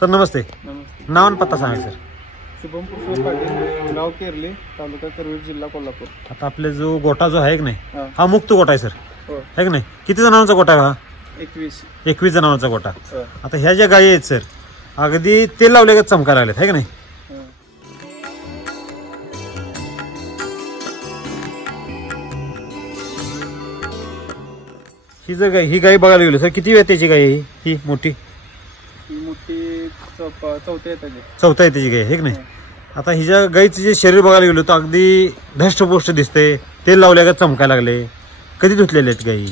Sir नमस्ते. नमस्ते. नाव आणि पत्ता सांगा सर. शुभम पुरुषोत्तम पाटील, गाव केरली, तालुका करवीर, जिल्हा कोल्हापूर. आता आपले जो गोटा जो आहे की नाही हा. हा मुक्त गोटा आहे सर, हो. आहे की नाही? किती जणांचा गोटा आहे हा? 21 जणांचा गोटा. हो. आता ह्या ज्या गायी आहेत सर अगदी तेल लावले चमकायला लागलेत, आहे की नाही? हो. ही जर गाय ही गाय बघायला गेलो सर किती वेळ त्याची गाय आहे ही मोठी? ही मोठी चौथ्या येतात. चौथा आहे त्याची गाय, आहे की नाही? आता हिच्या गायीचं जे शरीर बघायला गेलो तर अगदी धष्टपुष्ट दिसते, तेल लावल्या चमकायला लागले. कधी धुतलेले आहेत गायी?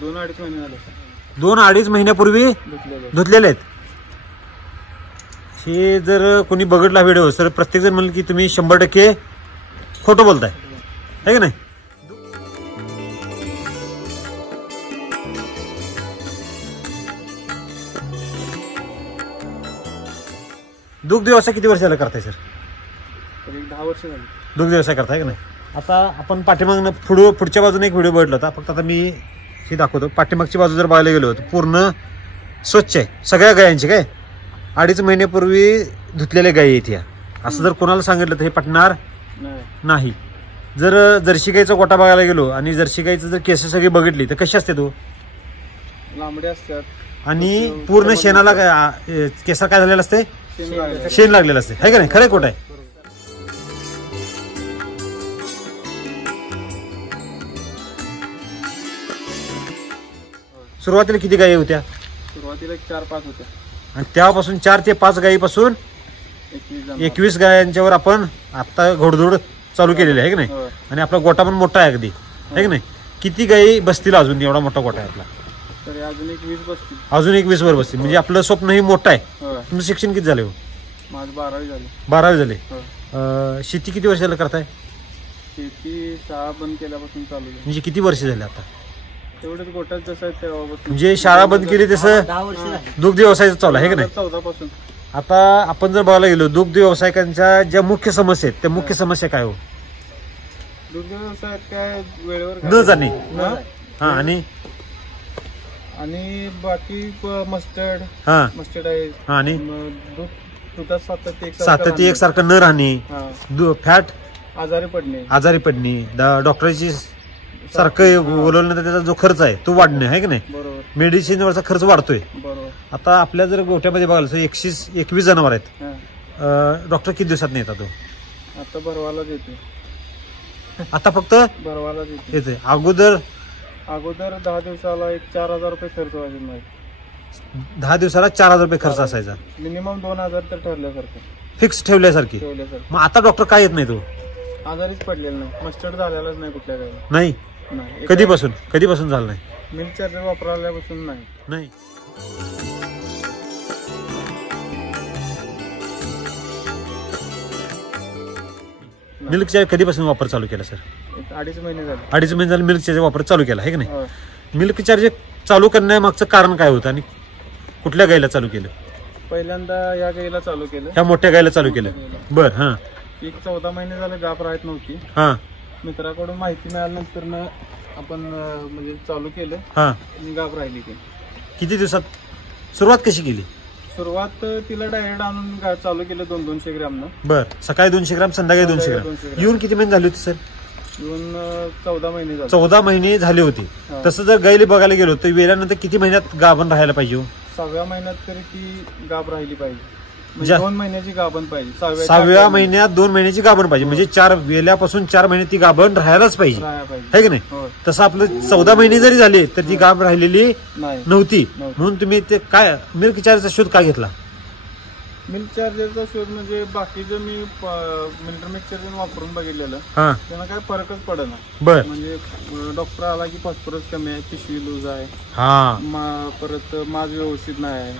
2-2.5 महिने झाले. 2-2.5 महिन्यापूर्वी धुतलेले आहेत. हे जर कोणी बघितला व्हिडिओ सर प्रत्येक जण म्हणलं की तुम्ही 100% खोटं बोलताय, आहे की नाही? दुग्ध व्यवसाय किती वर्षाला करताय सर? 10 वर्ष झाली. दुग्ध व्यवसाय करताय की नाही? आता आपण पाठीमागनं पुढच्या बाजूने एक व्हिडिओ बघितला होता. फक्त आता मी हे दाखवतो. पाठीमागची बाजू जर बघायला गेलो तर पूर्ण स्वच्छ आहे सगळ्या गायांची. काय 2.5 महिन्यापूर्वी धुतलेल्या गायी आहेत ह्या. असं जर कोणाला सांगितलं तर हे पटणार नाही. जर जर्सी गाईचा गोटा बघायला गेलो आणि जर्सी गाईचं जर केस सगळी बघितली तर कशी असते तो? लांबडे असतात आणि पूर्ण शेणाला केसा काय झालेलं असते? शेण लागलेलं असते, आहे का नाही? खरं खोटं आहे? सुरुवातीला किती गायी होत्या? सुरुवातीला 4-5 होत्या आणि त्यापासून 4 ते 5 गायीपासून 21 गायांच्यावर आपण आता घोडदौड चालू केलेली आहे की नाही? आणि आपला गोटा पण मोठा आहे अगदी, आहे की नाही? किती गायी बसतील अजून? एवढा मोठा गोटा आहे आपला. तर अजून 20 बसतील. अजून 20 वर बसतील. म्हणजे आपलं स्वप्न हे मोठं आहे. तुमचं शिक्षण किती झाले? माझं 12वी झाले. 12वी झाले. शेती किती वर्षाला करताय? शेती 6 बंद केल्यापासून चालू आहे. म्हणजे किती वर्ष झाले आता? तेवढंच गोटात जसं आहे तेव्हापासून. म्हणजे शाळा बंद केली तसं दुग्ध व्यवसाय चालू आहे की नाही? 14 पासून. आता आपण जर बघायला गेलो दुग्ध व्यावसायिकांच्या ज्या मुख्य समस्या आहेत त्या मुख्य समस्या काय हो? दुग्ध व्यवसायात काय वेळेवर न जाणे. हा. आणि बाकी मस्टर्ड आहे. आणि दुधात सातत्य एकसारखं न राहणे, फॅट, आजारी पडणे, डॉक्टरची सारखं बोलवल्यानंतर त्याचा जो खर्च आहे तो वाढणे, आहे की नाही? मेडिसिनवरचा खर्च वाढतोय. आता आपल्या जर गोठ्यामध्ये बघायला 121 जनावर आहेत. डॉक्टर किती दिवसात नाही येतात? आता भरवालाच येते. आता फक्त भरवालाच येते. अगोदर 10 दिवसाला 4,000 रुपये खर्च व्हायचा नाही. 10 दिवसाला 4,000 रुपये खर्च असायचा. मिनिमम 2,000 तर ठरल्यासारखं फिक्स ठेवल्यासारखी. मग आता डॉक्टर काय येत नाही? तो आजारीच पडलेला नाही. मस्टर्ड झालेलाच नाही कुठल्या गायला. नाही. कधीपासून झालं नाही? मिल्क चार्जर वापरल्यापासून नाही. मिल्क चार्जर कधीपासून वापर चालू केला सर? 2.5 महिने झाले. 2.5 महिने झाले मिल्क चार्जर वापर चालू केला, आहे की नाही? मिल्क चार्जर चालू करण्यामागचं कारण काय होतं आणि कुठल्या गायला चालू केलं? पहिल्यांदा या गायला चालू केलं. ह्या मोठ्या गायला चालू केलं. बर. हा. 14 महिने झाले गाप राहत नव्हती. हा. मित्राकडून माहिती मिळाल्यानंतर आपण म्हणजे चालू केलं. हा. आणि गाप राहिली. किती दिवसात सुरुवात कशी केली? सुरुवात तिला डायरेक्ट आणून चालू केलं 200-200 ग्रॅमनं. बर. सकाळी 200 ग्रॅम, संध्याकाळी 200 ग्रॅम. येऊन किती महिने झाले होते सर? येऊन 14 महिने झाले. 14 महिने झाले होते. तसं जर गायले बघायला गेलो तर वेल्यानंतर किती महिन्यात गाभण राहायला पाहिजे? 6व्या महिन्यात तरी ती गाभ राहिली पाहिजे. 2 महिन्याची गाभण पाहिजे. 6व्या महिन्यात 2 महिन्याची गाभण पाहिजे. म्हणजे 4 वेल्यापासून 4 महिने ती गाभण राहायलाच पाहिजे, आहे की नाही? तसं आपलं 14 महिने जरी झाले तर ती गाभ राहिलेली नव्हती. म्हणून तुम्ही ते काय मिल्क चार्जरचा शोध काय घेतला? मिल्क चार्जरचा शोध म्हणजे बाकीचं मी मिल्टर मिक्सर वापरून बघितलेलं. त्यांना काय फरकच पडेना. बर. म्हणजे डॉक्टर आला की फॉस्फरस कमी आहे, पिशवी लूज आहे, परत माज व्यवस्थित नाही,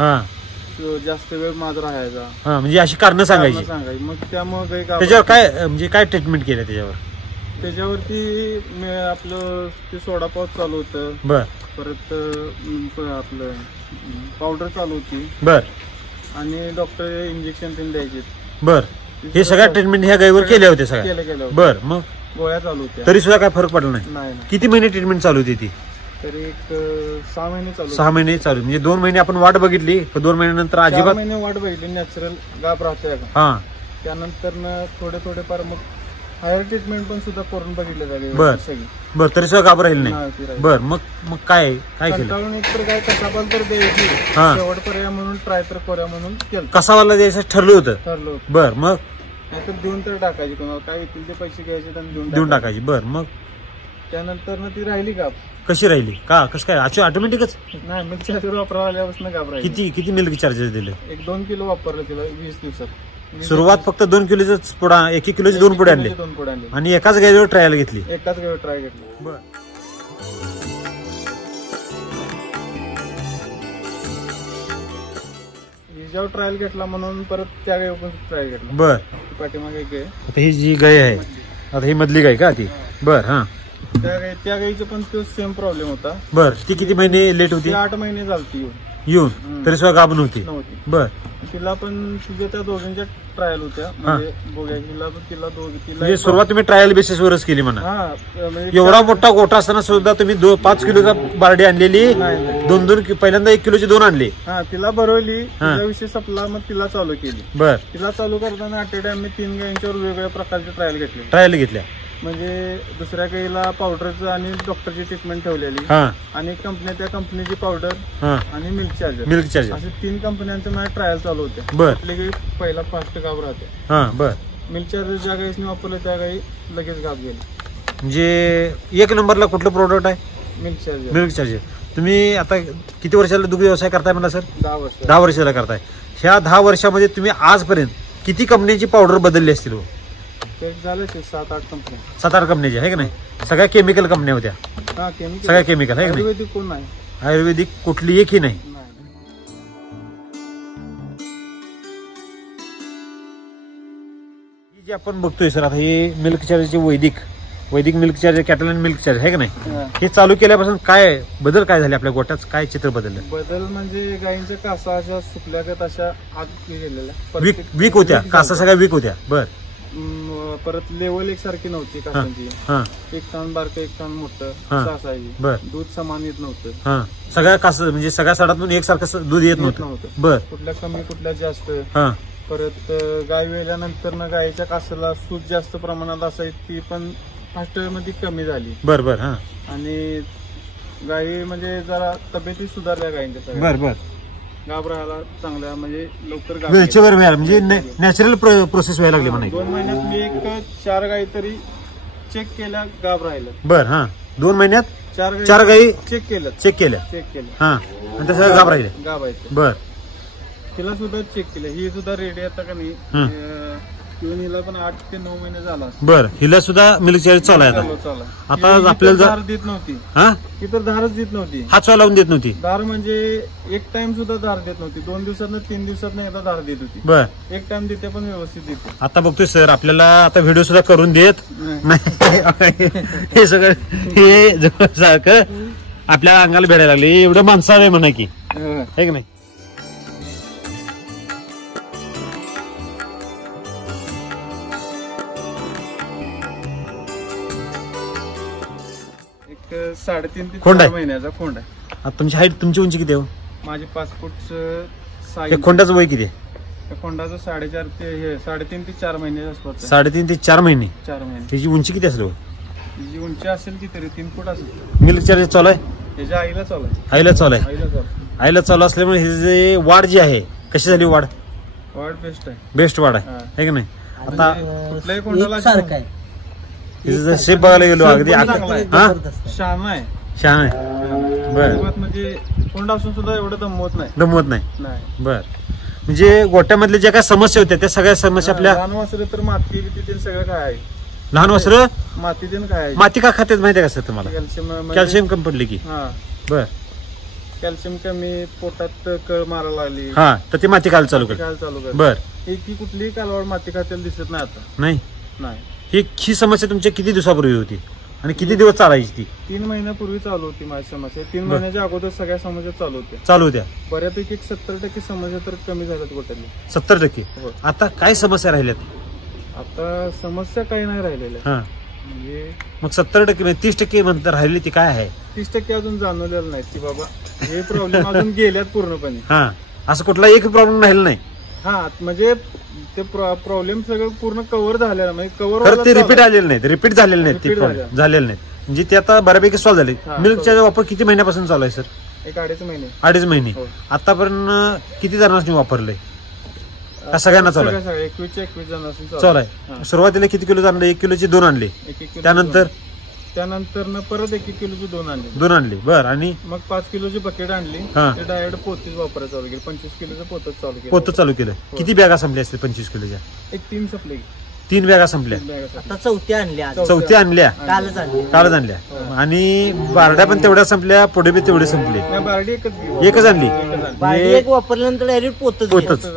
जास्त वेळ माझ राहायचा. म्हणजे अशी कारण सांगायची. मग त्यामुळे त्याच्यावर काय म्हणजे काय ट्रीटमेंट केलं त्याच्यावरती आपलं ते सोडा पाऊच चालू होतं. बर. परत आपलं पावडर चालू होती. बर. आणि डॉक्टर इंजेक्शन पण द्यायचे. बर. हे सगळ्या ट्रीटमेंट ह्या गायीवर केल्या होत्या सगळ्या? केलं. बर. मग गोळ्या चालू होत्या. तरी सुद्धा काय फरक पडला नाही? किती महिने ट्रीटमेंट चालू होती ती? तरी एक 6 महिने चालू. 6 महिने चालू, म्हणजे 2 महिने आपण वाट बघितली, 2 महिन्यानंतर 4 अजिबात महिने वाट बघितली, नॅचरल गाभ राहते. हा, त्यानंतर थोडे फार मग हायर ट्रीटमेंट पण सुद्धा करून बघितलं जागे. बर तरी सुद्धा गाभ राहील नाही. बर मग काय केलं? कंटाळून एक तर काय कसाबाला तर द्यायची, शेवट पर्याय म्हणून ट्राय तर करूया म्हणून केलं. कसावाला द्यायचं ठरलं होतं. बर, मग नाहीतर देऊन तर टाकायची, कोणाला काय येतील ते पैसे घ्यायचे आणि देऊन टाकायची. बर, मग त्यानंतर ती राहिली गाभ. कशी राहिली? कसं काय ऑटोमॅटिकच? नाही, मिल्क चार्जर वापरायला आल्यापासून गाभ राहिली. किती मिल्क चार्जर दिले? 1-2 किलो वापरलं तिला 20 दिवसात. सुरुवात फक्त 2 किलोच पुडा, 1 किलोचे 2 पुढे आणले आणि एकाच गाडीवर ट्रायल घेतली. एकाच गाडीवर ट्राय घेतली. बर, हिच्यावर ट्रायल घेतला म्हणून परत त्या गाडीवर पण ट्रायल घेतला. बर, पाठीमागे एक आहे. आता ही जी गाय आहे, आता ही मधली गाय का ती? बर, हा. त्या गाईचा पण तो सेम प्रॉब्लेम होता. बर, ती किती महिने लेट होती? 8 महिने झालती येऊन, तरी सुद्धा गाभ नव्हती. बर, तिला पण तुझ्या त्या दोघांच्या ट्रायल होत्या, म्हणजे बघूया तिला म्हणजे सुरुवात तुम्ही ट्रायल बेसिसवरच केली म्हणा. एवढा मोठा गोठा असताना सुद्धा तुम्ही 5 किलोचा बारडी आणलेली, 2 पहिल्यांदा 1 किलोची 2 आणले. तिला भरवली, तिचा विषय संपला, मग तिला चालू केली. बर, तिला चालू करताना अटेड आम्ही 3 गायींच्यावर वेगवेगळ्या प्रकारचे ट्रायल घेतल्या. म्हणजे दुसऱ्या गाईला पावडरचं आणि डॉक्टरची ट्रीटमेंट ठेवलेली, आणि त्या कंपनीची पावडर आणि मिल्क चार्जर असे 3 कंपन्यांचे माझ्या ट्रायल चालू होत्या. कुठली गाई पहिला फास्ट गाभ राहते. बर, मिल्क चार्जर ज्या गाईने वापरलं त्या गाई लगेच गाभ गेली. म्हणजे 1 नंबरला कुठलं प्रोडक्ट आहे? Milk charger. तुम्ही आता किती वर्षाला दुग्ध व्यवसाय करताय म्हणा सर? 10 वर्षाला करताय. ह्या 10 वर्षामध्ये तुम्ही आजपर्यंत किती कंपनीची पावडर बदलली असतील? झालं 7-8 कंपन्या. 7-8 कंपनीच्या आहे का नाही? सगळ्या केमिकल कंपन्या होत्या. सगळ्या केमिकल आहे का नाही? आयुर्वेदिक कोण नाही? आयुर्वेदिक कुठली एकही नाही. जी आपण बघतोय सर, आता हे मिल्क चार्जरचे वैदिक मिल्क चार्जर, कॅटलन मिल्क चार्जर आहे का नाही? हे चालू केल्यापासून काय बदल काय झाले आपल्या गोट्यात? काय चित्र बदललं? बदल म्हणजे गायींच्या कासा अशा सुकल्यागत अशा आत गेलेल्या, वीक होत्या, कासा सगळ्या वीक होत्या. बर, परत लेवल एकसारखी नव्हती कासांची. एक कान बारकं, एक कान मोठं असायची. दूध समान येत नव्हतं. सगळ्या कास म्हणजे सगळ्या साडातून एकसारखं दूध येत नव्हतं. बर, कुठल्या कमी कुठल्या जास्त. परत गाय वेल्यानंतर ना गायीच्या कासाला सूज जास्त प्रमाणात असायची, ती पण फास्ट मध्ये कमी झाली. बर, आणि गायी म्हणजे जरा तब्येती सुधारल्या गायींच्या. बर, गाभ राहायला चांगल्या, म्हणजे लवकर वेळेवर म्हणजे नॅचरल प्रोसेस व्हायला लागली म्हणा. 2 महिन्यात मी एक 4 गायी तरी चेक केल्या, गाभ राहिलं. बर, 2 महिन्यात 4 गायी चेक केल्या. आणि तसं गाभ राहिले. बर, तिला सुद्धा चेक केलं. ही सुद्धा रेडी आता का नाही, हिला पण 8 ते 9 महिने झाला. बर, हिला सुद्धा मिल्क चार्जर चालू आहे आता. आपल्याला धार देत नव्हती, ती तर धारच देत नव्हती, हात लावून देत नव्हती. धार म्हणजे एक टाइम सुद्धा धार देत नव्हती. 2 दिवसात 3 दिवसात एकदा धार देत होती. बर, एक टाइम देते पण व्यवस्थित देते. आता बघतोय सर, आपल्याला आता व्हिडिओ सुद्धा करून देत नाही. हे सगळं हे सारखं आपल्या अंगाला भेटायला लागले. एवढं माणसाळ आहे म्हणा की, आहे की नाही? एक 3.5 ते 4 महिन्याचा खोंड आहे. आता तुमची हाईट, तुमची उंची किती आहे? माझी 5 फूट 6 इंच. खोंडाचं वय किती आहे? खोंडाचं 3.5 ते 4 महिने असतात. 3.5 ते 4 महिने. 4 महिने. त्याची उंची किती असेल? तिची उंची असेल की तरी 3 फूट असेल. मिल्क चार्जर चालू आहे? त्याच्या आईला चालू आहे. आईला चालू असल्यामुळे हे जे वाढ जी आहे, कशी झाली वाढ? बेस्ट वाढ आहे की नाही? आता कुठल्याही कोंडाला सारखं आहे. शेप बघायला गेलो अगदी शहाणा आहे. बर, म्हणजे कोंड असून सुद्धा एवढं दमवत नाही. बर, म्हणजे गोट्यामधल्या ज्या काय समस्या होत्या त्या सगळ्या समस्या आपल्या. लहान वासरं तर माती बिती सगळं काय आहे. लहान वासरं माती देऊन काय, माती का खात्यात माहिती आहे का सर तुम्हाला? कॅल्शियम कमी पडली की. बर, कॅल्शियम कमी, पोटात कळ मारायला लागली. तर ती माती खायला चालू कर. बर, ही कुठलीही कालवड माती खात्याला दिसत नाही आता. नाही. ही समस्या तुमच्या किती दिवसापूर्वी होती आणि किती दिवस चालायची ती? 3 महिन्यापूर्वी चालू होती माझी समस्या. 3 महिन्याच्या अगोदर सगळ्या समस्या चालू होत्या. बऱ्यापैकी 70% समस्या तर कमी झाल्यात गोट्यातल्या. 70%? आता काय समस्या राहिल्यात? आता समस्या काही नाही राहिलेल्या. म्हणजे मग 70% 30% म्हणतात राहिली ती काय आहे? 30% अजून जाणवलेलं नाही की बाबा हे प्रॉब्लेम अजून गेल्यात पूर्णपणे. हा, असं कुठला एक प्रॉब्लेम राहिला नाही. हा, म्हणजे ते प्रॉब्लेम सगळं पूर्ण कव्हर झालेला, म्हणजे कव्हर ते रिपीट आलेले नाहीत, रिपीट झालेले नाहीत, ते झालेले नाहीत. म्हणजे ते आता बऱ्यापैकी सॉल्व्ह झाले. मिल्कचा वापर किती महिन्यापासून चालू आहे सर? एक 2.5 महिने. 2.5 महिने. आतापर्यंत किती जणांनी वापरलंय? सगळ्यांना चालू आहे? 21 जणांना चालू आहे. सुरुवातीला किती किलो आणले? 1 किलोचे 2 आणले. त्यानंतर परत 1 किलोची 2 आणले. बर. आणि मग 5 किलोची बकेट आणली. डायरेक्ट पोतीच वापरायला चालू केलं. 25 किलोचं पोतच चालू केलं. किती बॅगा संपल्या असते 25 किलोच्या? एक 3 संपले. 3 बॅगा संपल्या. आता 4थ्या आणल्या. कालच आणल्या. आणि बारड्या पण तेवढ्या संपल्या, पुढे बी तेवढे संपले. बारडी एकच आणली. एक वापरल्यानंतर डायरेक्ट पोतच.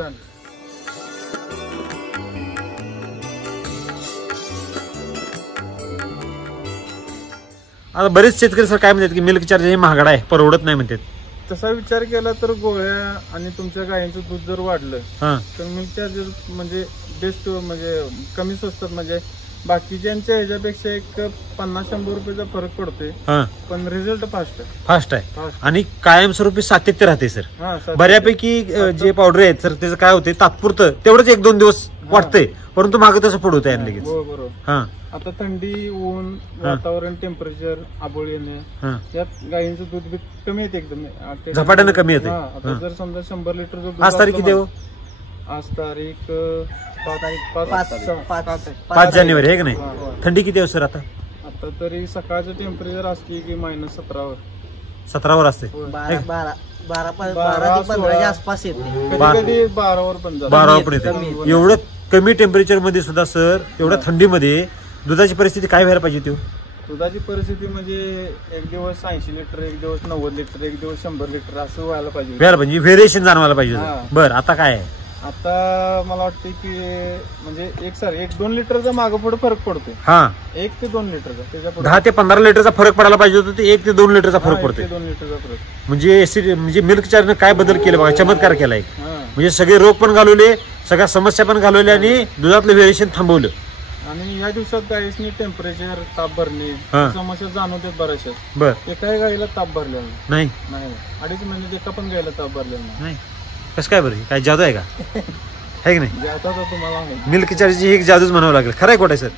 आता बरेच शेतकरी सर काय म्हणतात की मिल्क चार्जर हे महागडा आहे, परवडत नाही म्हणतात. तसा विचार केला तर गोळ्या आणि तुमच्या गायींचं दूध जर वाढलं तर मिल्क चार्जर म्हणजे बेस्ट, म्हणजे कमी स्वस्तात, म्हणजे बाकीच्यांच्या ह्याच्यापेक्षा एक 50-100 रुपयाचा फरक पडतोय. पण रिझल्ट फास्ट आहे आणि कायमस्वरूपी सातत्य राहते सर. बऱ्यापैकी जे पावडर आहेत सर त्याचं काय होते, तात्पुरतं तेवढंच 1-2 दिवस वाटतंय, परंतु मागे तसं पडवत आहे लगेच. बरोबर. आता थंडी, ऊन, वातावरण, टेम्परेचर, आबोळी येणे, यात गायींचं दूध कमी येते, एकदम झपाट्यानं कमी येते. आता जर समजा 100 लिटर दूध. आज तारीख किती? आज तारीख 5 जानेवारी आहे की नाही? थंडी किती आहे सर आता? आता तरी सकाळचं टेम्परेचर असते की -17वर. 17वर असते. 12 ते 15 आसपास येते. कधी 12वर पण 12वर पण येते. एवढं कमी टेम्परेचर मध्ये सुद्धा सर, एवढ्या थंडीमध्ये दुधाची परिस्थिती काय व्हायला पाहिजे? दुधाची परिस्थिती म्हणजे एक दिवस 80 लिटर, एक दिवस 90 लिटर, एक दिवस 100 लिटर असं व्हायला पाहिजे. व्हेरिएशन जाणवायला पाहिजे. बरं, आता काय आहे? आता मला वाटतं की म्हणजे 1-2 लिटरचा मागं पुढे फरक पडतो. 1 ते 2 लिटरचा. त्याच्या 10 ते 15 लिटरचा फरक पडायला पाहिजे होता, ते 1 ते 2 लिटरचा फरक पडतो. 2 लिटरचा फरक म्हणजे मिल्क चार्जरने काय बदल केले बघा, चमत्कार केलाय. म्हणजे सगळे रोग पण घालवले, सगळ्या समस्या पण घालवल्या आणि दुधातलं व्हेरिएशन थांबवलं. आणि या दिवसात गायीसनी टेम्परेचर, ताप भरणे समस्या जाणवतात बऱ्याचशा. बरं. एकाही गायीला ताप भरलेला नाही. 2.5 महिन्यात एका पण गायीला ताप भरलेला नाही. कसं काय बरं? काय जादू आहे का? आहे की नाही? जादू तर तुम्हाला मिल्क चार्जरची एक जादूच म्हणावं लागेल. खरं आहे, खोटं आहे सर?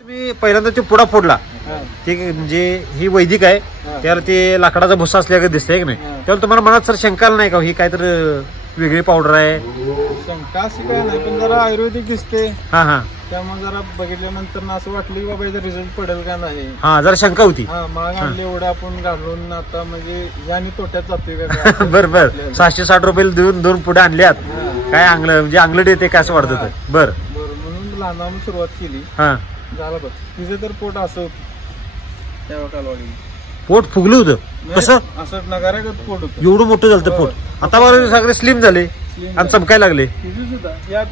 तुम्ही पहिल्यांदा ते पुडा फोडला, ते म्हणजे ही वैदिक आहे, त्याला ते लाकडाचा भुसा असल्याचं दिसतंय की नाही? त्याला तुम्हाला मनात सर शंका नाही का ही काय तर वेगळी पावडर आहे? शंका अशी काय नाही, पण जरा आयुर्वेदिक दिसते. त्यामुळे जरा बघितल्यानंतर असं वाटलं की बाबा याचा रिझल्ट पडेल का नाही. जरा शंका होती. महाग आणले एवढं आपण घालून आता म्हणजे याने तोट्यात जाते का? बरं. 660 रुपये देऊन 2 पुढे आणल्यात. काय म्हणजे अंगलट येते काय असं वाटत होतं. बरं, म्हणून लहान सुरुवात केली. झालं बघ, तिचं तर पोट असं तेव्हा कालवाडी पोट फुगलं होतं. कसं? असं नगारागत पोट होतं. एवढं मोठं झालं पोट. आता बरं सगळे स्लिम झाले आणि चमकायला लागले. या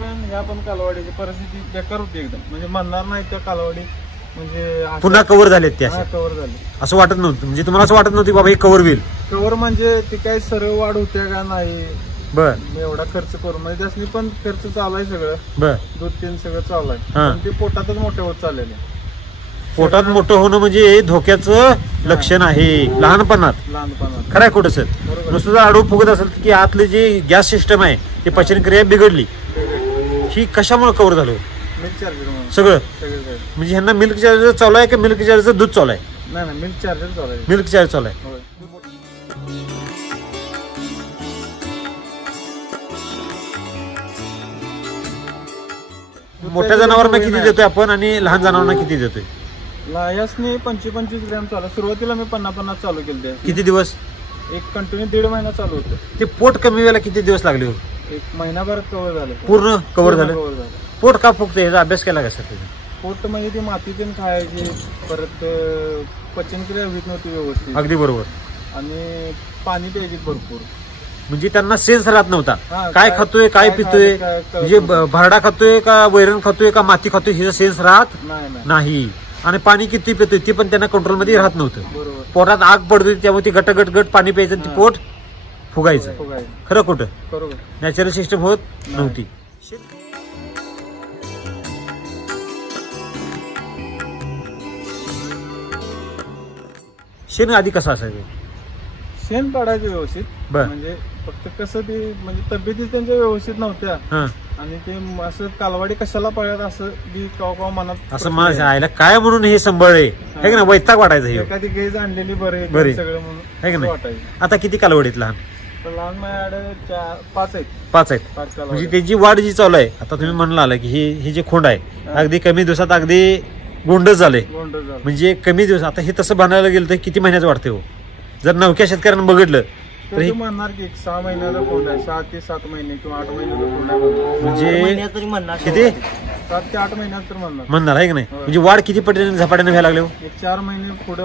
पण कालवाडीची परिस्थिती बेकार होती एकदम, म्हणजे म्हणणार नाही त्या कालवाडी म्हणजे पुन्हा कव्हर झालेत. त्या कव्हर झाले असं वाटत नव्हतं. म्हणजे तुम्हाला असं वाटत नव्हतं बाबा हे कव्हर होईल. कव्हर म्हणजे ते काय सरळ वाढ होत्या का नाही. बरं. एवढा खर्च करून म्हणजे त्यासनी पण खर्च चालू आहे सगळं. दूध तीन सगळं चालू आहे, पण ते पोटातच मोठे होत चाललेले. पोटात मोठं होणं म्हणजे धोक्याचं लक्षण आहे लहानपणात. खरं आहे खोटं सर? नुसतं जर आडू फुगत असेल की आतले जे गॅस सिस्टम आहे ते पचनक्रिया बिघडली, ही कशामुळे कव्हर झालं? मिल्क चार्जर सगळं. म्हणजे ह्यांना मिल्क चार्जर चालू आहे का मिल्क चार्जर दूध चालू आहे? नाही, मिल्क चार्जर चालू आहे. मिल्क चार्जर चालू आहे. मोठ्या जनावरांना किती देतोय आपण आणि लहान जनावरांना किती देतोय? यासनी 25-25 ग्रॅम चालू. सुरुवातीला मी 50-50 चालू केले. किती दिवस? एक कंटिन्यू 1.5 महिना चालू होतं. ते पोट कमी व्हायला किती दिवस लागले? एक महिनाभर कव्हर झालं. पूर्ण कव्हर झालं. पोट का फुगतं याचा अभ्यास केला का सर? पोट म्हणजे ती मातीतून खायची, परत पचनक्रिया होत नव्हती व्यवस्थित. अगदी बरोबर. आणि पाणी प्यायची भरपूर. म्हणजे त्यांना सेन्स राहत नव्हता, काय खातोय काय पितोय, म्हणजे भरडा खातोय का वैरण खातोय का माती खातोय हे सेन्स राहत नाही. आणि पाणी किती पितोय ते पण त्यांना कंट्रोलमध्ये राहत नव्हतं. पोटात आग पडतोय त्यामुळे ती गट पाणी प्यायचं, ती पोट फुगायचं. खरं खोटं? बरोबर. नॅचरल सिस्टम होत नव्हती. शेण आधी कसं असायचं? शेण काढायचे व्यवस्थित, म्हणजे फक्त कसं ते म्हणजे तब्येतीच त्यांच्या व्यवस्थित नव्हत्या आणि ते असं कालवाडी कशाला पळत असं बी कवा मनात असं माझ्या काय म्हणून हे संभाळे आहे का ना, वैताग वाटायचं. हे एखादी गेज आणलेली बरे सगळं म्हणून आहे का नाही. आता किती कालवडीत लहान? लहान माझ्याकडे 5 आहेत. 5 आहेत. म्हणजे त्याची वाढ जी चालू आहे आता, तुम्ही म्हणला आला की हे जे खोंड आहे अगदी कमी दिवसात अगदी गोंडच झाले. म्हणजे कमी दिवस आता हे तसं बनायला गेलं तर किती महिन्याचं वाटते हो? जर नवक्या शेतकऱ्यांना बघितलं तर हे म्हणणार की 6 महिन्याचा कोंड आहे, 6 ते 7 महिने किंवा 8 महिन्याचा कोंड आहे. म्हणजे किती 7 ते 8 महिन्यात तर म्हणणार आहे की नाही. म्हणजे वाढ किती पटीने झपाट्याने व्हायला लागले? 4 महिने पुढे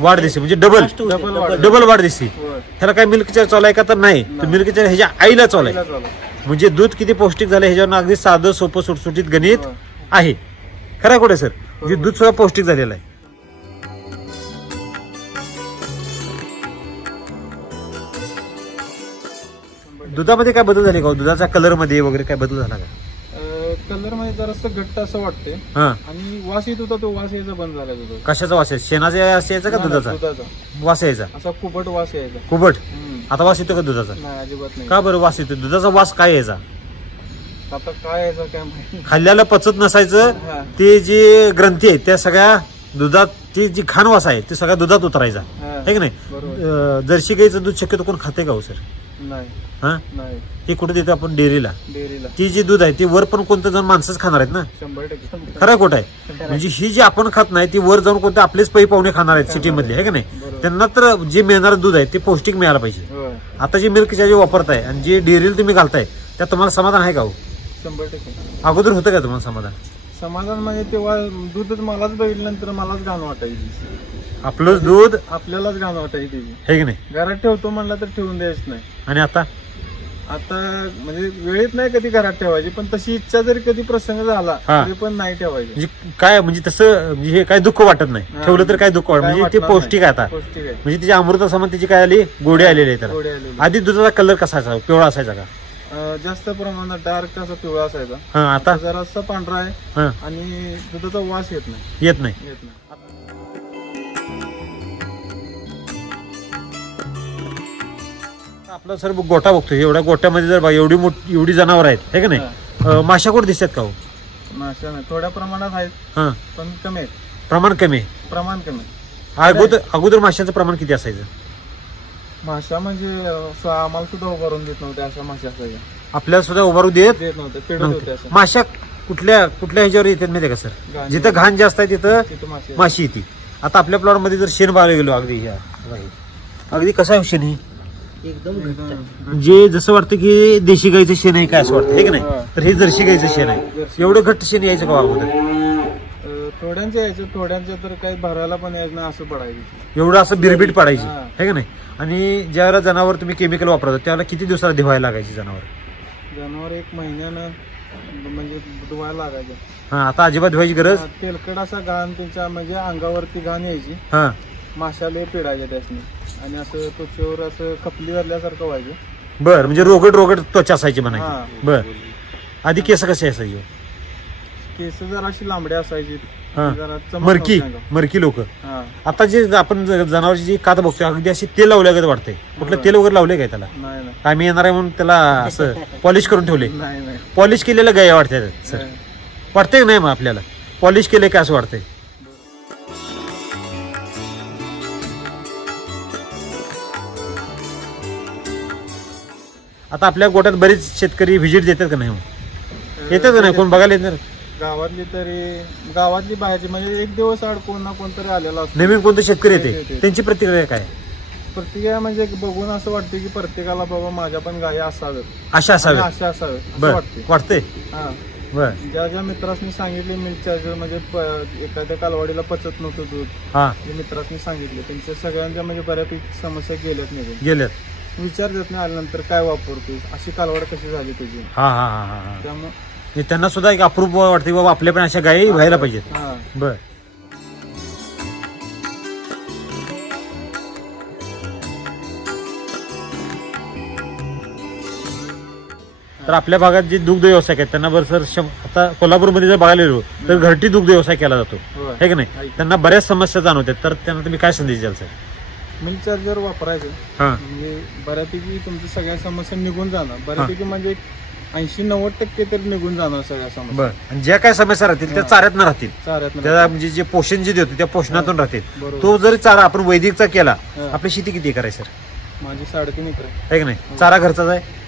वाढ दिसते. म्हणजे डबल वाढ दिसते. ह्याला काय मिल्क चार्ज चालू आहे का? तर नाही, मिल्क चार्ज ह्याच्या आईला चालू आहे. म्हणजे दूध किती पौष्टिक झालं ह्याच्यावर अगदी साधं सोपं सुटसुटीत गणित आहे. खरं कुठे सर? म्हणजे दूध सुद्धा पौष्टिक झालेलं आहे. दुधामध्ये काय बदल झाले का? दुधाचा कलर मध्ये वगैरे काय बदल झाला का? कलर मध्ये जरासं घट्ट असं वाटते आणि वास येत होता, तो वास यायचा बंद झाला. कशाचा वास यायचा? शेणाचा यायचा का दुधाचा वास यायचा? असा कुबट वास यायचा. कुबट? आता वास येतो का दुधाचा? नाही, अजिबात नाही. का बरं वास येतो? दुधाचा वास काय यायचा? आता काय यायचा काय माहिती. खाल्ल्याला पचत नसायचं. ते जे ग्रंथी आहेत त्या सगळ्या दुधात, ती जी घाण वास आहे ते सगळ्या दुधात उतरायचा आहे की नाही. जर्सी गाईचं दूध शक्यतो कोण खाते का हो सर? नाही. हे कुठे देतो आपण? डेअरीला. ती जी दूध आहे ती वर पण कोणतं जण माणसंच खाणार आहेत ना. 100% खरं खोट आहे? म्हणजे ही जी आपण खात नाही ती वर जाऊन कोणते आपलेच पै पाहुणे खाणार आहेत सिटी मधले आहे का नाही. त्यांना तर जे मिळणारं दूध आहे ते पौष्टिक मिळायला पाहिजे. आता जे मिल्क जे वापरताय आणि जे डेअरीला तुम्ही घालताय त्यात तुम्हाला समाधान आहे का हो? 100%. अगोदर होतं का तुम्हाला समाधान? म्हणजे तेव्हा दूधच मलाच बघितल्यानंतर मलाच घाण वाटायची. आपलं दूध आपल्यालाच घाण वाटायची हे की नाही. घरात ठेवतो म्हणलं तर ठेवून द्यायच नाही. आणि आता म्हणजे वेळेत नाही कधी घरात ठेवायची, पण तशी इच्छा जरी कधी प्रसंग झाला तरी पण नाही ठेवायची. म्हणजे काय म्हणजे तसं हे काय दुःख वाटत नाही, ठेवलं तर काय दुःख वाटत. म्हणजे ते पौष्टिक आहे आता. म्हणजे तिच्या अमृतासमान त्याची काय आली गोडी आलेली आहे त्याला. आधी दुधाचा कलर कसा असायचा? पिवळा असायचा का? जास्त प्रमाणात डार्क असा पिवळा असायचा. आता जरासा पांढरा आहे आणि दुधाचा वास येत नाही. आपला सर गोठा बघतो, एवढ्या गोट्यामध्ये जर एवढी जनावर आहेत हे का नाही, माशा कुठे दिसतात का हो? माशा नाही, थोड्या प्रमाणात आहेत पण कमी आहेत. प्रमाण कमी. अगोदर माशांचं प्रमाण किती असायचं? माशा म्हणजे आम्हाला सुद्धा उभारून देत नव्हत्या अशा माशा असायच्या. आपल्याला सुद्धा उभारू देत नव्हते. माशा कुठल्या ह्याच्यावर येतात माहिती का सर? जिथं घाण जास्त आहे तिथं माशी येते. आता आपल्या प्लॉट मध्ये जर शेण बघायला गेलो अगदी कसं आहे शेण? एकदम म्हणजे जसं वाटतं की देशी गाईचं शेण आहे काय असं वाटतं हे की नाही. तर हे जर्सी गाईचं शेण आहे. एवढं घट्ट शेण यायचं का अगोदर? थोड्यांचं यायचं, थोड्यांचं तर काही भरायला पण यायचं ना, असं पडायचं. एवढं असं बिरबीट पडायची हे का नाही. आणि ज्यावेळेला जनावर तुम्ही केमिकल वापरतात त्यावेळेला किती दिवसाला धुवायला लागायची जनावर? 1 महिन्यानं म्हणजे धुवायला लागायचं. आता अजिबात धुवायची गरज? तेलकट असा घाण त्यांच्या म्हणजे अंगावरती घाण यायची. माशाला पिडायच्या त्यासनी आणि असं त्वचेवर असं खपली धरल्यासारखं व्हायचं. बर, म्हणजे रोगट त्वचा असायची म्हणायची. बर, आधी केस कसे असायचे? केस जरा अशी लांबडी असायची, मरकी लोक. आता जे आपण जनावरची जी कात बघतोय अगदी अशी तेल लावल्यागत वाटतंय. कुठलं तेल वगैरे लावलंय काय त्याला? आम्ही येणार आहे म्हणून त्याला असं पॉलिश करून ठेवले? पॉलिश केलेलं गाय वाटतंय सर? वाटतंय नाही मग आपल्याला पॉलिश केलंय काय असं वाटतंय? आता आपल्या गोट्यात बरेच शेतकरी व्हिजिट देतात का नाही? येतात का नाही? कोण बघायला येणार? गावातली बाहेरची म्हणजे 1 दिवस आड कोण ना कोणतरी आलेला असतो. नवीन कोणते शेतकरी येते त्यांची प्रतिक्रिया काय? प्रतिक्रिया म्हणजे बघून असं वाटतं की प्रत्येकाला बाबा माझ्या पण गाय असाव्यात, अशा असाव्यात वाटतंय. ज्या ज्या मित्रांनी सांगितले मिल्क चार्जर म्हणजे एखाद्या कालवाडीला पचत नव्हतं दूध, जे मित्रांनी सांगितले त्यांच्या सगळ्यांच्या म्हणजे बऱ्यापैकी समस्या गेल्यात. विचारतात नाही आल्यानंतर काय वापरतोस, अशी कालवाड कशी झाली तुझी. त्यामुळे त्यांना सुद्धा एक अप्रूप वाटते बाबा आपल्या पण अशा गायी व्हायला पाहिजेत. बर, तर आपल्या भागात जे दुग्ध व्यवसाय आहेत त्यांना बरं सर आता कोल्हापूरमध्ये जर बघायला गेलो तर घरटी दुग्ध व्यवसाय केला जातो आहे की नाही. त्यांना बऱ्याच समस्या जाणवतात, तर त्यांना तुम्ही काय संदेश द्याल सर? मिल्क चार्जर वापरायचं म्हणजे बऱ्यापैकी तुमच्या सगळ्या समस्या निघून जाणार, बऱ्यापैकी म्हणजे 80-90% तरी निघून जाणार सगळ्या समस्या. बरं, ज्या काय समस्या राहतील त्या चाऱ्यातनं राहतील, त्याला म्हणजे जे पोषण जे देतो त्या पोषणातून राहतील. तो जर चारा आपण वैदिकचा केला, आपली शेती किती करायची सर? माझी 3.5 एकर आहे की नाही. चारा घरचाच आहे.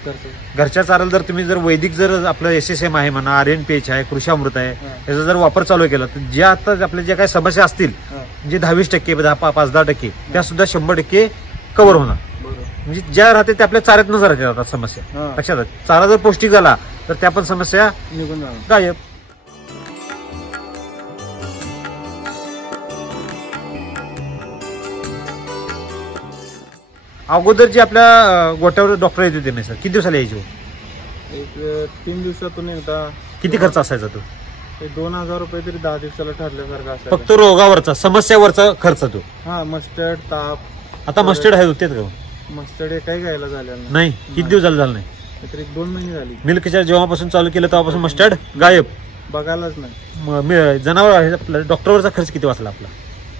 घरच्या चाराला जर तुम्ही जर वैदिक जर आपलं SSM आहे म्हणा, RNPH आहे, कृषी अमृत आहे, याचा जर वापर चालू केला तर ज्या आता आपल्या ज्या काही समस्या असतील म्हणजे 10-20%, 5-10% त्या सुद्धा 100% कव्हर होणार. म्हणजे ज्या राहते ते आपल्या चाऱ्यातनंच राहते आता समस्या. लक्षात, चारा जर पौष्टिक झाला तर त्या पण समस्या निघून जाणार, गायब. अगोदर जे आपल्या गोट्यावर डॉक्टर येत होते नाही सर, किती दिवसाला यायचे? एक 3 दिवसातून एकदा. किती खर्च असायचा तो? 2000 रुपये तरी 10 दिवसाला ठरल्यासारखा असायचा. फक्त रोगावरचा, समस्यावरचा खर्च तो. मस्टर्ड, ताप. आता मस्टर्ड आहे होते का? मस्टर्ड काही घ्यायला झालेलं नाही. किती दिवस झालं नाही? तरी 2 महिने झाली. मिल्क चार्जर जेव्हापासून चालू केलं तेव्हापासून मस्टर्ड गायब, बघायलाच नाही. जनावर आहे आपल्या डॉक्टरवरचा खर्च किती वाचला आपला?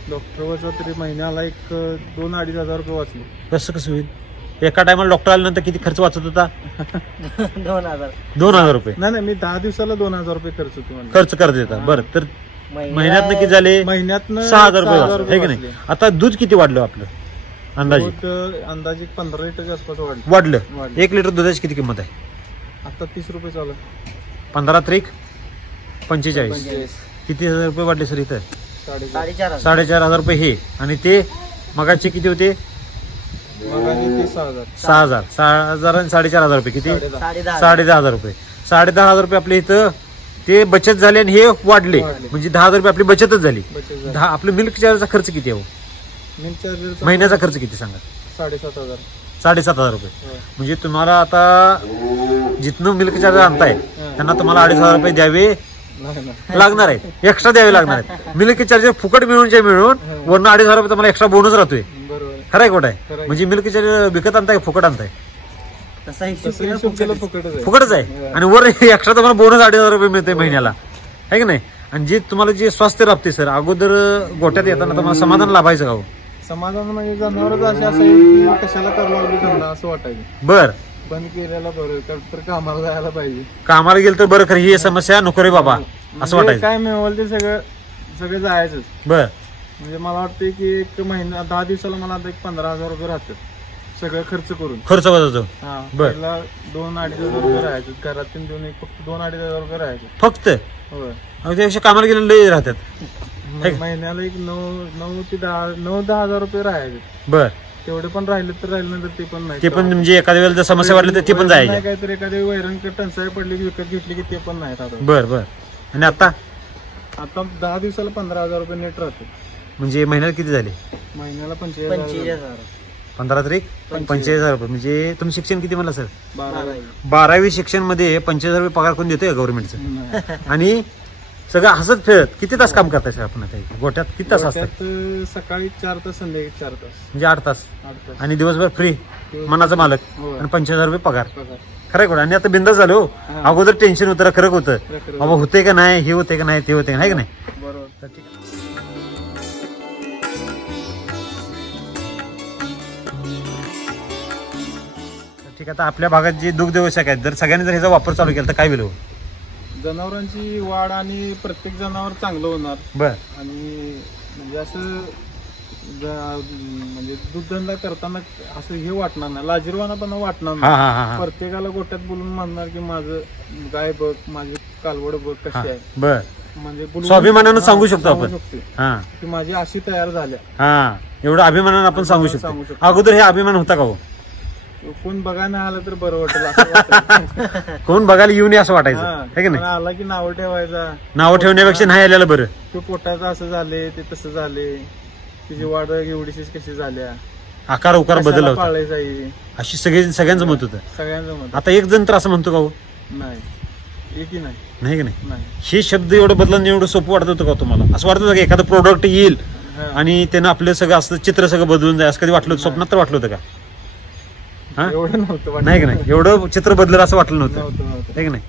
डॉक्टरवरचा तरी महिन्याला एक 2-2.5 हजार रुपये वाचले. कसं होईल? एका टायमाला डॉक्टर आल्यानंतर किती खर्च वाचत होता? 2,000 रुपये. नाही, मी 10 दिवसाला 2,000 रुपये खर्च करत येतात. बरं, तर महिन्यात किती झाले? महिन्यात 6,000 रुपये वाचले, की नाही. आता दूध किती वाढलं आपलं? अंदाजे 15 लिटरच्या आसपास वाढलं. 1 लिटर दुधाची किती किंमत आहे आता? 30 रुपये चालू. 15 त्रिक 45. किती हजार रुपये वाढले सर इथं? 4,500 रुपये हे. आणि ते मगाचे किती होते? 6,000. 6,000 आणि 4,500 रुपये किती? 10,500 रुपये. 10,500 रुपये आपल्या इथं ते बचत झाले आणि हे वाढले, म्हणजे 10,000 रुपये आपली बचतच झाली. आपलं मिल्क चार्जरचा खर्च किती आहे? मिल्क चार्जर महिन्याचा खर्च किती सांगा? 7,500. 7,500 रुपये. म्हणजे तुम्हाला आता जिथनं मिल्क चार्जर आणताय त्यांना तुम्हाला 2,500 रुपये द्यावे लागणार आहेत, एक्स्ट्रा द्यावे लागणार आहेत. मिल्क चार्जर फुकट मिळून वरून 2,500 रुपये तुम्हाला एक्स्ट्रा बोनस राहतोय. खरं आहे खोट आहे? म्हणजे मिल्क चार्जर विकत आणताय फुकट आणताय? फुकटच आहे. आणि वर एक्स्ट्रा तुम्हाला बोनस 2,500 रुपये मिळते महिन्याला, आहे की नाही. आणि जे तुम्हाला जे स्वास्थ्य राबते सर, अगोदर गोट्यात येताना तुम्हाला समाधान लाभायचं का? समाधान म्हणजे जनावरच असे असायची कशाला करावं लागली धंदा असं वाटायचं. बर, बंद केलेला बरं, तर कामाला जायला पाहिजे. कामाला गेलं तर बरं, खरं ही समस्या नको रे बाबा असं वाटायचं. काय मिळवलं ते सगळं जायचं. बर, म्हणजे मला वाटतं की एक महिना 10 दिवसाला मला आता 15,000 रुपये राहतात सगळं खर्च करून. खर्च वाजवतो. बरं, 2-2.5 हजार रुपये राहायचं घरातून, देऊन फक्त 2-2.5 हजार रुपये राहायचं फक्त. होय, त्यापेक्षा कामाला गेलेले राहतात. महिन्याला एक 9-10 हजार रुपये राहायचे. बर, तेवढे पण राहिले तर राहिल्यानंतर ते पण नाही. ते पण म्हणजे एखाद्या वेळेला जर समस्या वाटली तर ते पण जायचे. काहीतरी एखाद्या वैरण टंचाई पडली विकत घेतली की ते पण नाहीत आता. बर बर. आणि आता 10 दिवसाला 15,000 रुपये नेट राहते. म्हणजे महिन्याला किती झाले? महिन्याला 25,000. 15 त्रिक 45,000 रुपये. म्हणजे तुम्ही शिक्षण किती म्हणला सर? 12वी शिक्षण मध्ये 45,000 रुपये पगार कोण देतोय गव्हर्नमेंटचं? आणि सगळं हसत खेळत किती तास काम करताय सर आपण आता गोट्यात? किती तास असतात? सकाळी 4 तास, संध्याकाळी 4 तास, म्हणजे 8 तास. आणि दिवसभर फ्री, मनाचा मालक. आणि 45,000 रुपये पगार. खरं खोटं? आणि आता बिंदास झालो. अगोदर टेन्शन होतं, खरं होतं बाबा होते का नाही, हे होते का नाही, ते होते का नाही, का नाही. बरोबर. ठीक आहे. आता आपल्या भागात जे दुग्ध व्यवसाय आहेत, जर सगळ्यांनी जर ह्याचा वापर चालू केला तर काय होईल? जनावरांची वाढ आणि प्रत्येक जनावर चांगलं होणार. बर. आणि म्हणजे असं म्हणजे दूधधंदा करताना असं हे वाटणार नाही, लाजीरवाना पण वाटणार नाही. प्रत्येकाला गोट्यात बोलून म्हणणार की माझं गाय बघ, माझी कालवड बघ कशी आहे. बर. म्हणजे स्वाभिमानानं सांगू शकतो आपण की माझी अशी तयार झाल्या. एवढं अभिमानानं आपण सांगू शकतो. अगोदर हे अभिमान होता का हो? कोण बघायला आलं तर बरं वाटेल. कोण बघायला येऊ नये असं वाटायचं, है की नाही. आला की नाव ठेवायचा. नाव ठेवण्यापेक्षा नाही आलेलं बरं. तो पोटाचं असं झाले, ते तसं झाले, तिची वाढ एवढीशीच कशी झाल्या, आकार उकार बदलला पाळायचा, अशी सगळ्यांचं मत होतं. सगळ्यांचं मत. आता एक जण तर असं म्हणतो का हो? नाही, एकही नाही. नाही की नाही. हे शब्द एवढं बदलणं एवढं सोपं वाटत होतं का तुम्हाला? असं वाटत होतं का एखादं प्रोडक्ट येईल आणि त्यानं आपलं सगळं असं चित्र सगळं बदलून जाईल, असं कधी वाटलं? स्वप्नात तर वाटलं होतं का? हा एवढं नव्हतं वाटलं. नाही की नाही, एवढं चित्र बदललं असं वाटलं नव्हतं, नव्हतं. आहे की नाही.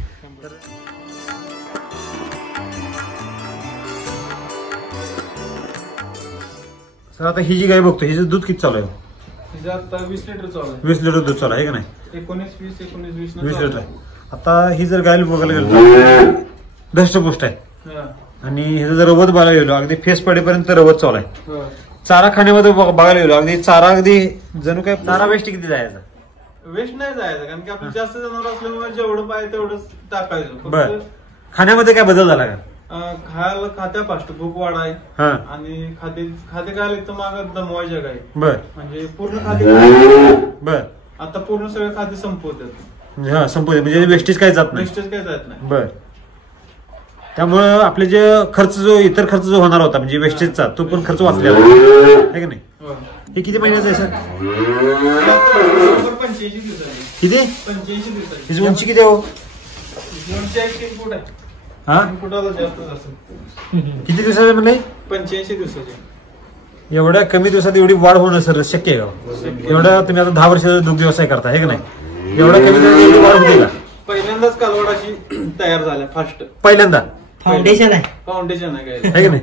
सर आता ही जी गाय बघतो हिचं दूध किती चालू आहे? तिचं आता 20 लिटर चालू आहे. 20 लिटर दूध चालू आहे का नाही? 19-20 19-20 20 लिटर आहे. आता ही जर गाय बघायला गेलो तर धष्टपुष्ट आहे आणि हिचं जर रवत बघायला गेलो अगदी फेस पडेपर्यंत रवत चालू आहे. चारा खाण्यामध्ये बघायला गेलो अगदी चारा अगदी जणू काय चारा वेस्ट किती जायचा? वेस्ट नाही जायचं, कारण की आपण जास्त जनावर असल्यामुळे जेवढं पाहिजे तेवढंच टाकायचं. बर, खाण्यामध्ये काय बदल झाला का? खायला खात्या फास्ट भूक वाढ आहे हा आणि खाते खायला तर माग दमवायच्या गाय बर म्हणजे पूर्ण खाते बर आता पूर्ण सगळे खाते संपवतात. हा संपवते म्हणजे वेस्टेज काय जात नाही. वेस्टेज काय जात नाही. बर, त्यामुळं आपले जे खर्च जो इतर खर्च जो होणार होता म्हणजे वेस्टेजचा तो पण खर्च वाचलेला आहे की नाही. हे किती महिन्याचं आहे सर? 85 दिवसाची. किती? 85 दिवसाची. हिची उंची किती आहे हो? उंची 3 फूट आहे. हा 3 फुटाला जास्तच असेल. किती दिवसाचे म्हणले? 85 दिवसाची. एवढ्या कमी दिवसात एवढी वाढ होणं सर शक्य आहे का? एवढ्या तुम्ही आता 10 वर्षाचा दुग्ध व्यवसाय करता आहे की नाही, एवढ्या कमी दिवसात एवढी वाढ होते का? पहिल्यांदाच कालवडाची तयार झाल्या फास्ट. पहिल्यांदा फाउंडेशन आहे. फाउंडेशन आहे आहे की नाही.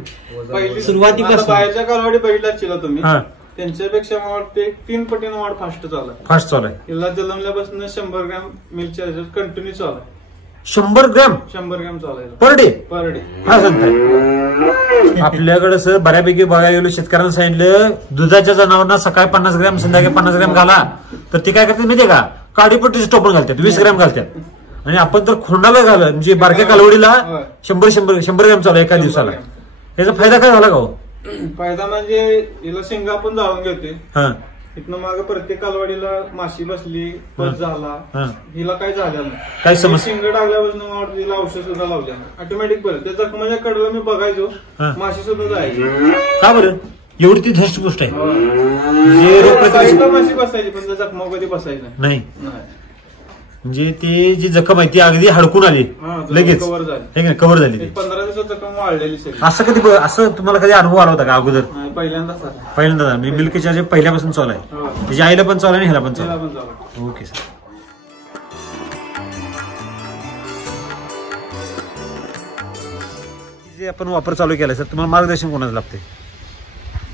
पहिली सुरुवातीपासून. आता बाहेरच्या कालवडी बघितल्या तुम्ही, हा त्यांच्यापेक्षा मला वाटते 3 पटीनं वाढ फास्ट चालू आहे. फास्ट चालू आहे. हिला जन्मल्यापासून 100 ग्रॅम मिल्क चार्जर कंटिन्यू चालू आहे. 100 ग्रॅम 100 ग्रॅम चालू आहे पर डे. Per day. हा सांगताय आपल्याकडे सर बऱ्यापैकी बघायला गेलो शेतकऱ्यांना सांगितलं दुधाच्या जनावरांना सकाळी 50 ग्रॅम संध्याकाळी 50 ग्रॅम घाला तर ते काय करतात माहितीये का, काडीपट्टीचं टोपण घालतात 20 ग्रॅम घालतात आणि आपण तर खोंडाला घाल म्हणजे बारक्या कालवडीला 100 ग्रॅम चालू एका दिवसाला. याचा फायदा काय झाला का हो? फायदा म्हणजे हिला शेंगा आपण जाळून घेते. हा इथनं मागे प्रत्येक कालवाडीला माशी बसली पस झाला, हिला काय झालं नाही. काय समस्या? शेंगा टाकल्यापासून हिला औषध सुद्धा लावलं नाही, ऑटोमॅटिक बरं. त्या जखमाच्या कडला मी बघायचो माशी सुद्धा जायची. का बरं? एवढी ती धष्टपुष्ट आहे म्हणजे साईडला माशी बसायची पण त्या जखमा कधी बसायची नाही. म्हणजे ती जी जखम आहे ती अगदी हडकून आली लगेच कव्हर झाली. कव्हर झाली. 15 दिवसात जखम वाढलेली सगळी. असं कधी असं तुम्हाला कधी अनुभव आला होता का अगोदर? पहिल्यांदाच पहिल्यांदा मी मिल्क चार्जर पहिल्यापासून चालू आहे, त्याच्या आईला पण चालू आहे आणि ह्याला पण चालू आहे. Okay sir. जे आपण वापर चालू केलाय सर तुम्हाला मार्गदर्शन कोणाचं लागते?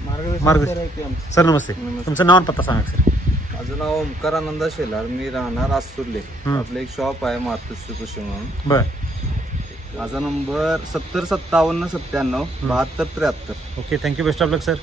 मार्गदर्शन सर नमस्ते, तुमचं नाव आणि पत्ता सांगा सर. माझं नाव ओमकार आनंद शेलार, मी राहणार आसुर्ले. आपलं एक शॉप आहे मातोश्री कृषी म्हणून. बर, माझा number 70 57 97 72 73. Okay, thank you, best of luck sir.